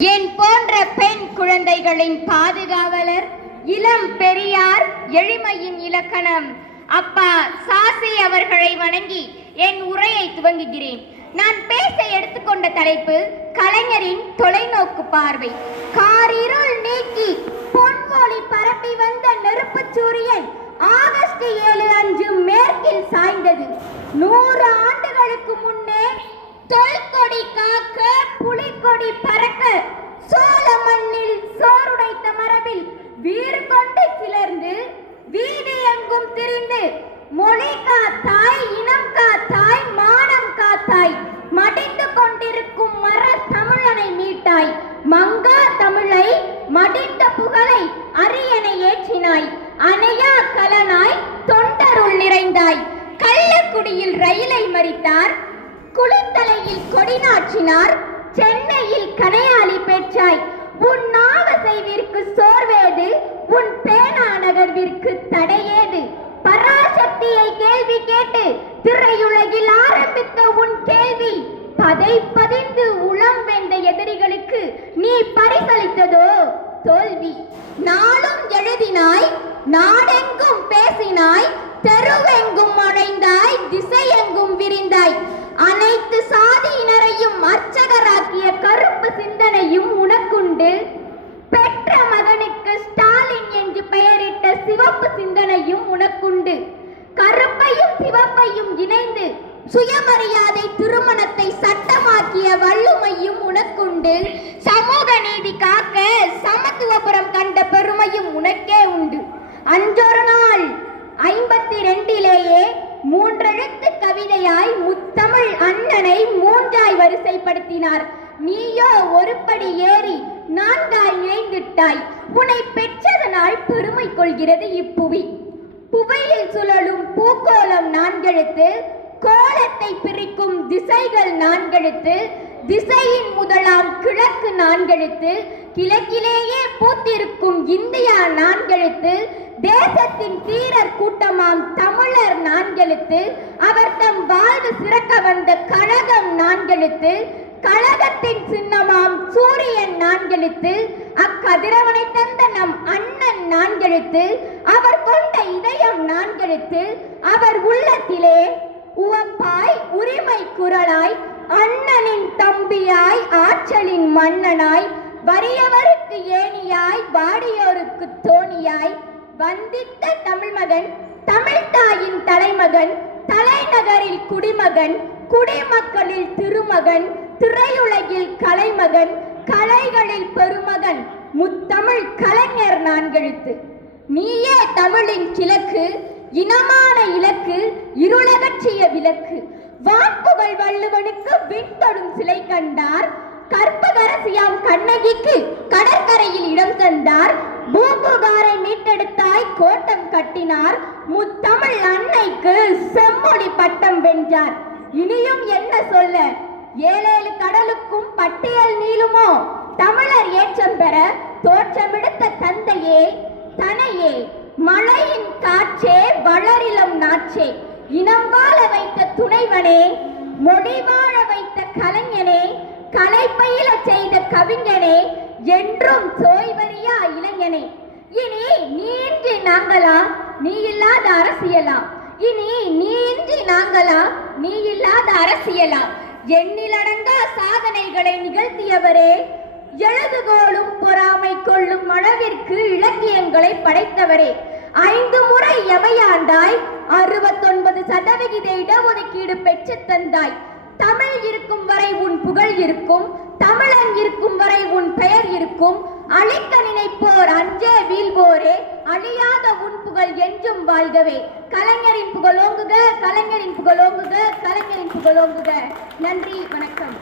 என் போன்ற பெண் குழந்தைகளின் பாதுகாவலர் இளம் பெரியார் எளிமையின் இலக்கணம் அப்பா சாசி அவர்களை வணங்கி என் உரையை துவங்குகிறேன். நான் பேச எடுத்துக்கொண்ட தலைப்பு கலைஞரின் தொலைநோக்கு பார்வை. காரிருள் நீக்கி பொன்மொழி பரப்பி வந்த நெருப்பு சூரியன் ஆகஸ்ட் 7 அன்று மேற்கில் சாய்ந்தது. 100 ஆண்டுகளுக்கு முன்னே தொல்கொடி காக்க புலிக்கொடி பறக்க சோழ மண்ணில் சோறுடைத்த மரபில் வீறு கொண்டு கிளர்ந்து வீதி எங்கும் திரிந்து மொழி காத்தாய், இனம் காத்தாய், மானம் காத்தாய், மடிந்து கொண்டிருக்கும் மர தமிழனை மீட்டாய். மங்கா தமிழை மடிந்த புகழை அரியணை ஏற்றினாய். அணையா கலனாய் தொண்டருள் நிறைந்தாய். கள்ளக்குடியில் ரயிலை மறித்தார், குளித்தலையில் கொடிநாற்றினார், சென்னையில் கனையாளி பெற்றாய். உன் நாவசைவிற்கு சோர்வேது, உன் பேனா நகர்விற்கு தடையேது? பராசக்தியை கேள்வி கேட்டு திரையுலகில் ஆரம்பித்த உன் கேள்வி பதை பதிந்து உளம் வென்ற எதிரிகளுக்கு நீ பரிசளித்ததோ தோல்வி. நாளும் எழுதினாய், நாடெங்கும் பேசினாய், தெருவெங்கும் அடைந்தாய், திசையெங்கும் விரிந்தாய். அனைத்து சாதியினரையும் அர்ச்சகராக்கிய கருப்பு சிந்தனையும் உனக்குண்டு. பெற்ற மகனுக்கு ஸ்டாலின் என்று பெயரிட்ட சிவப்பு சிந்தனையும் உனக்குண்டு. கருப்பையும் சிவப்பையும் இணைந்து சுயமரியாதை திருமணத்தை சட்டமாக்கிய வள்ளுமையும் உனக்குண்டு. சமூக நீதி காக்க சமத்துவபுரம் கண்ட பெருமையும் உனக்கே உண்டு. அன்றொரு நாள் 52லேயே 3 எழுத்து கவிதையாய் முத்தமிழ் அண்ணனை 3ஆய் வரிசைப்படுத்தினார். நீயோ ஒரு படி ஏறி 4ஆய் இணைந்துட்டாய். உன்னை பெற்றதனால் பெருமை கொள்கிறது இப்புவி. புவையில் சுழலும் பூக்கோளம் 4 எழுத்து, கோலத்தை பிரிக்கும் திசைகள் 4 எழுத்து, திசையின் முதலாம் கிழக்கு 4 எழுத்து, கிழக்கிலேயே பூத்திருக்கும் இந்தியா 4 எழுத்து, தேசத்தின் தீரர் கூட்டமாம் தமிழர் 4 எழுத்து, அவர் தம் வாழ்வு சிறக்க வந்த கழகம் 4 எழுத்து, கழகத்தின் சின்னமாம் சூரியன் 4 எழுத்து, அக்கதிரவனை தந்த நம் அண்ணன் 4 எழுத்து, அவர் கொண்ட இதயம் 4 எழுத்து, அவர் உள்ளத்திலே உவப்பாய் உரிமை குரலாய் அண்ணனின் தம்பியாய் ஆற்றலின் மன்னனாய் வறியவருக்கு ஏணியாய் வாடியோருக்கு தோணியாய் வந்தித்த தமிழ்மகன், தமிழ்தாயின் தலைமகன், தலைநகரில் குடிமகன், குடிமக்களில் திருமகன், திரையுலகில் கலைமகன், கலைகளில் பெருமகன், முத்தமிழ் கலைஞர் 4 எழுத்து. நீயே தமிழின் கிழக்கு, இனமான இலக்கு, இருளகற்றிய விளக்கு. வான்புகழ் வள்ளுவனுக்கு விண்தொடும் சிலை கண்டார், கற்பகரசியாம் கண்ணகிக்கு கடற்கரையில் இடம் தந்தார். பூம்புகாரை மீட்டெடுத்தாய், கோட்டம் கட்டினார், முத்தமிழ் அன்னைக்கு செம்மொழி பட்டம் வென்றார். இனியும் என்ன சொல்ல? 7 கடலுக்கும் பட்டியல் நீளுமோ? தமிழர் ஏற்றம் பெற தோற்றமெடுத்த தந்தையே, தனையே, மழையின் காற்றே, வளரிலம் நாற்றே, இனம் வாழ வைத்த துணைவனே, மொழி வாழ வைத்த கலைஞனே, கலை பயில செய்த கவிஞனே, என்றும் சோய்வறியா இளைஞனே. இனி நீயின்றி நாங்களா, நீ இல்லாத அரசியலா? இனி நீயின்றி நாங்களா, நீ இல்லாத அரசியலா? எண்ணிலடங்கா சாதனைகளை நிகழ்த்தியவரே, எழுதுகோளும் பொறாமை கொள்ளும் அளவிற்கு இலக்கியங்களை படைத்தவரே, 5 முறை எமையாண்டாய், 69% இடஒதுக்கீடு பெற்று தந்தாய். தமிழ் இருக்கும் வரை உன் புகழ் இருக்கும், தமிழன் இருக்கும் வரை உன் பெயர் இருக்கும். அழிக்க நினைப்போர் அஞ்சே வீழ்வோரே, அழியாத உன் புகழ் என்றும் வாழ்கவே. கலைஞரின் புகழோங்குக, கலைஞரின் புகழோங்குக, கலைஞரின் புகழோங்குக. நன்றி, வணக்கம்.